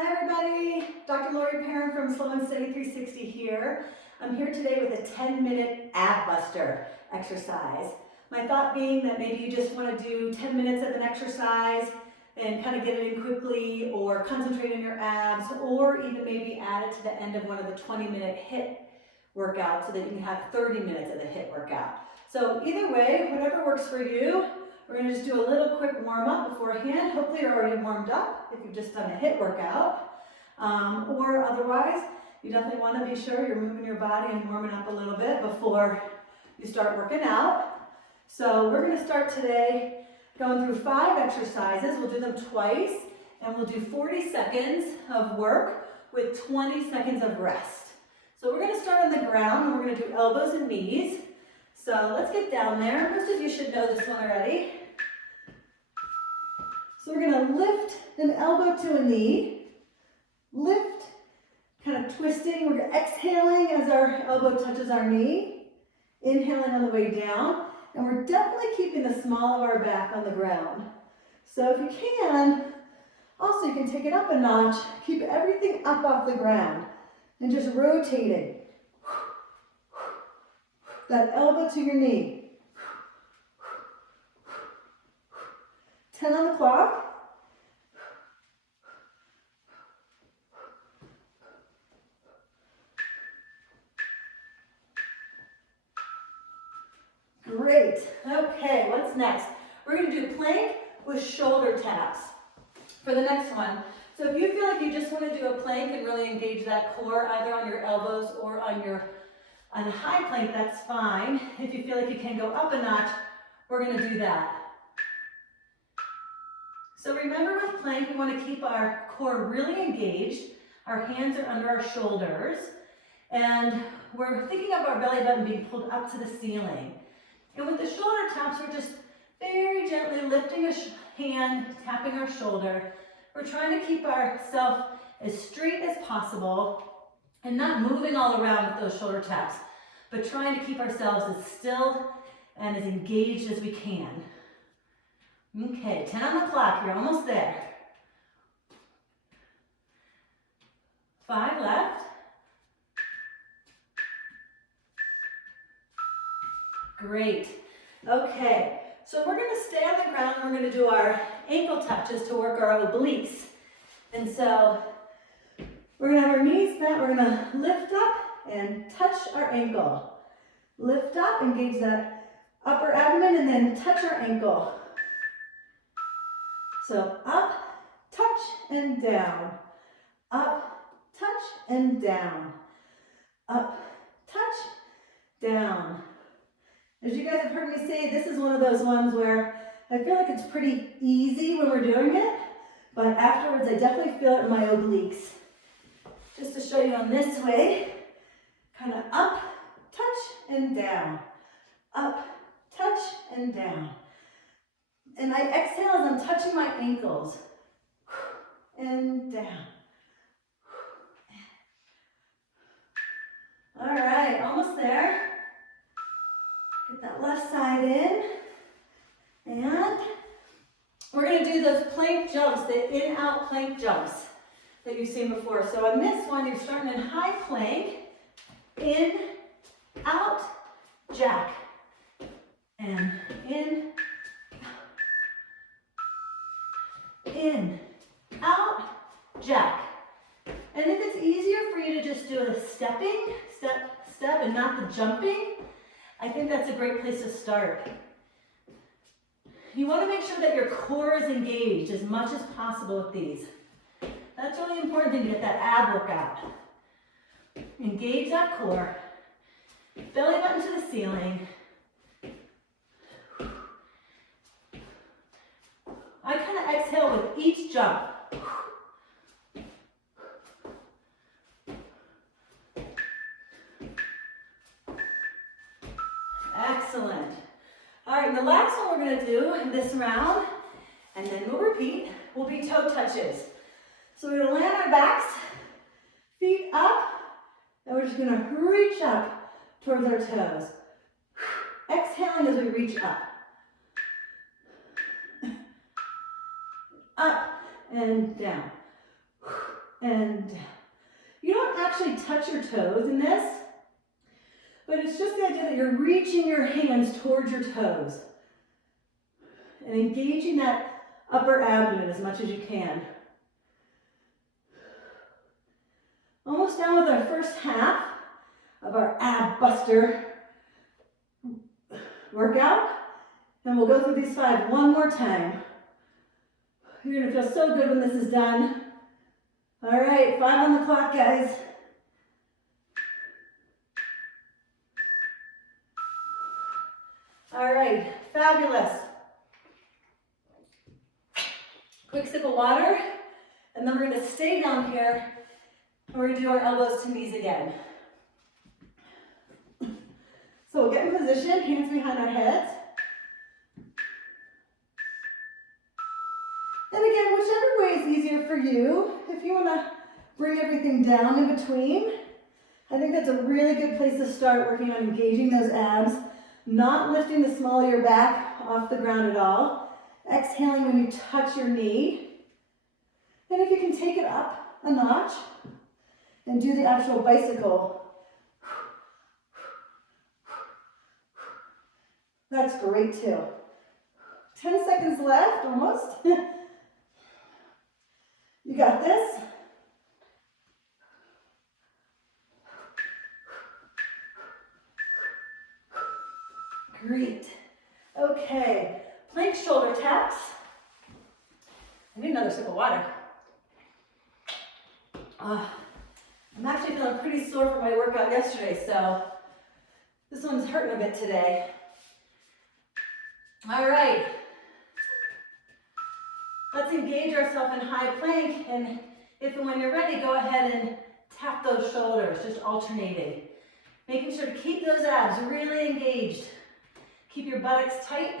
Hi everybody, Dr. Laurie Perrin from Slow and Steady 360 here. I'm here today with a 10-minute ab buster exercise. My thought being that maybe you just want to do 10 minutes of an exercise and kind of get it in quickly, or concentrate on your abs, or even maybe add it to the end of one of the 20-minute HIIT workouts so that you can have 30 minutes of the HIIT workout. So either way, whatever works for you. We're going to just do a little quick warm-up beforehand. Hopefully you're already warmed up if you've just done a HIIT workout. Or otherwise, you definitely want to be sure you're moving your body and warming up a little bit before you start working out. So we're going to start today going through 5 exercises. We'll do them twice, and we'll do 40 seconds of work with 20 seconds of rest. So we're going to start on the ground, and we're going to do elbows and knees. So let's get down there. Most of you should know this one already. So we're going to lift an elbow to a knee, lift, kind of twisting. We're exhaling as our elbow touches our knee, inhaling on the way down, and we're definitely keeping the small of our back on the ground. So if you can, also you can take it up a notch, keep everything up off the ground, and just rotating. That elbow to your knee. 10 on the clock. Great. Okay, what's next? We're going to do plank with shoulder taps for the next one. So if you feel like you just want to do a plank and really engage that core, either on your elbows or on a high plank, that's fine. If you feel like you can go up a notch, we're going to do that. So remember, with plank, we want to keep our core really engaged. Our hands are under our shoulders, and we're thinking of our belly button being pulled up to the ceiling. And with the shoulder taps, we're just very gently lifting a hand, tapping our shoulder. We're trying to keep ourselves as straight as possible and not moving all around with those shoulder taps, but trying to keep ourselves as still and as engaged as we can. Okay, 10 on the clock, you're almost there. 5 left. Great. Okay, so we're going to stay on the ground and we're going to do our ankle touches to work our obliques. And so we're going to have our knees bent, we're going to lift up and touch our ankle. Lift up, engage that upper abdomen, and then touch our ankle. So up, touch, and down. Up, touch, and down. Up, touch, down. As you guys have heard me say, this is one of those ones where I feel like it's pretty easy when we're doing it, but afterwards I definitely feel it in my obliques. Just to show you on this way, kind of up, touch, and down. Up, touch, and down. And I exhale as I'm touching my ankles. And down. All right, almost there. Get that left side in. And we're going to do those plank jumps, the in-out plank jumps that you've seen before. So on this one, you're starting in high plank, in, out, jack, and in, out, jack. And if it's easier for you to just do a stepping, step, and not the jumping, I think that's a great place to start. You want to make sure that your core is engaged as much as possible with these. That's really important thing to get that ab workout. Engage that core. Belly button to the ceiling. I kind of exhale with each jump. Excellent. All right, and the last one we're going to do in this round, and then we'll repeat, will be toe touches. So we're going to land on our backs, feet up, and we're just going to reach up towards our toes. Exhaling as we reach up. Up and down. and down. You don't actually touch your toes in this, but it's just the idea that you're reaching your hands towards your toes and engaging that upper abdomen as much as you can. Almost done with our first half of our ab buster workout, and we'll go through these 5 one more time. You're gonna feel so good when this is done. All right, 5 on the clock, guys. All right, fabulous. Quick sip of water, and then we're gonna stay down here, and we're gonna do our elbows to knees again. So we'll get in position, hands behind our heads. And again, whichever way is easier for you, if you wanna bring everything down in between, I think that's a really good place to start working on engaging those abs, not lifting the small of your back off the ground at all. Exhaling when you touch your knee. And if you can take it up a notch and do the actual bicycle, that's great too. 10 seconds left, almost. You got this. Great. Okay, plank shoulder taps. I need another sip of water. I'm actually feeling pretty sore from my workout yesterday, so this one's hurting a bit today. All right. Let's engage ourselves in high plank, and if and when you're ready, go ahead and tap those shoulders, just alternating. Making sure to keep those abs really engaged. Keep your buttocks tight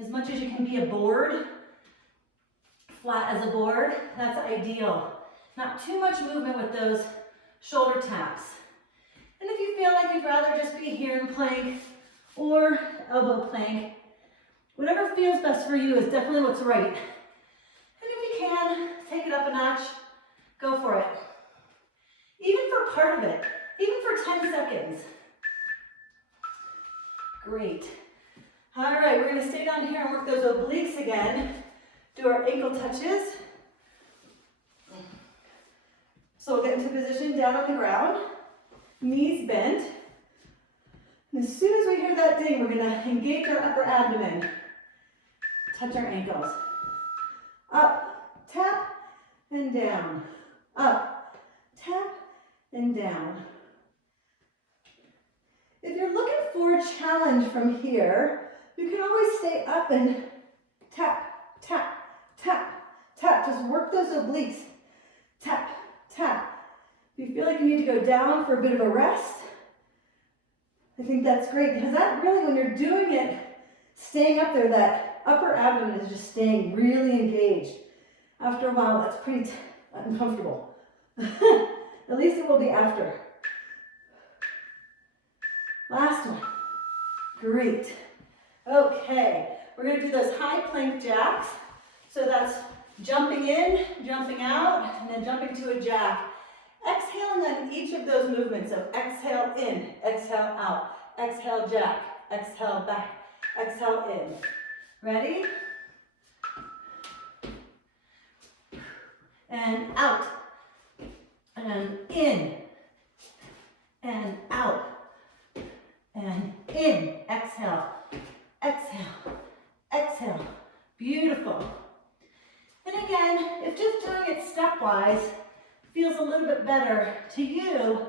as much as you can be a board, flat as a board. That's ideal. Not too much movement with those shoulder taps. And if you feel like you'd rather just be here in plank or elbow plank, whatever feels best for you is definitely what's right. And if you can, take it up a notch, go for it. Even for part of it, even for 10 seconds. Great. All right, we're gonna stay down here and work those obliques again. Do our ankle touches. So we'll get into position down on the ground, knees bent. And as soon as we hear that ding, we're gonna engage our upper abdomen. Touch our ankles. Up, tap, and down. Up, tap, and down. If you're looking for a challenge from here, you can always stay up and tap, tap, tap, tap. Just work those obliques. Tap, tap. If you feel like you need to go down for a bit of a rest, I think that's great, because that really, when you're doing it, staying up there, that upper abdomen is just staying really engaged. After a while, that's pretty uncomfortable. At least it will be after. Last one. Great. Okay, we're going to do those high plank jacks. So that's jumping in, jumping out, and then jumping to a jack. Exhaling on each of those movements. So exhale in, exhale out, exhale jack, exhale back, exhale in. Ready? And out, and in, and out, and in. Exhale, exhale, exhale. Beautiful. And again, if just doing it stepwise feels a little bit better to you,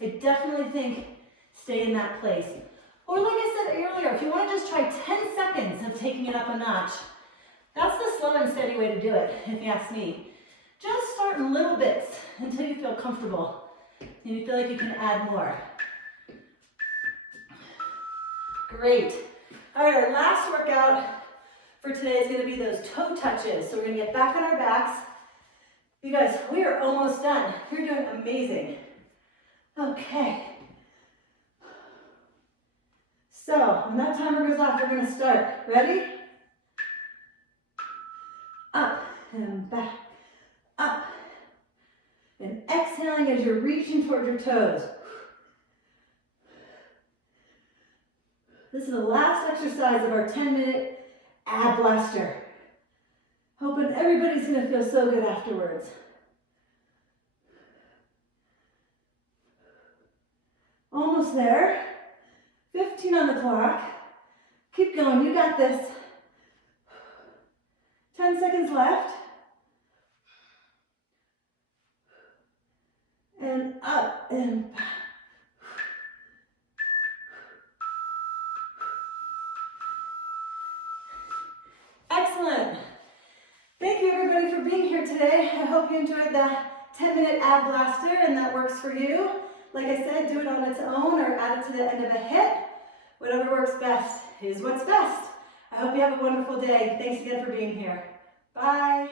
I definitely think stay in that place. Or like I said earlier, if you want to just try 10 seconds of taking it up a notch, that's the slow and steady way to do it, if you ask me. Just start in little bits until you feel comfortable and you feel like you can add more. Great. All right, our last workout for today is going to be those toe touches. So we're going to get back on our backs. You guys, we are almost done. You're doing amazing. Okay. So when that timer goes off, we're going to start. Ready? Up and back. Up as you're reaching towards your toes. This is the last exercise of our 10-minute ab blaster. Hoping everybody's gonna feel so good afterwards. Almost there. 15 on the clock. Keep going, you got this. 10 seconds left. And up and back. Excellent. Thank you everybody for being here today. I hope you enjoyed the 10-minute ab blaster and that works for you. Like I said, do it on its own or add it to the end of a hit. Whatever works best is what's best. I hope you have a wonderful day. Thanks again for being here. Bye.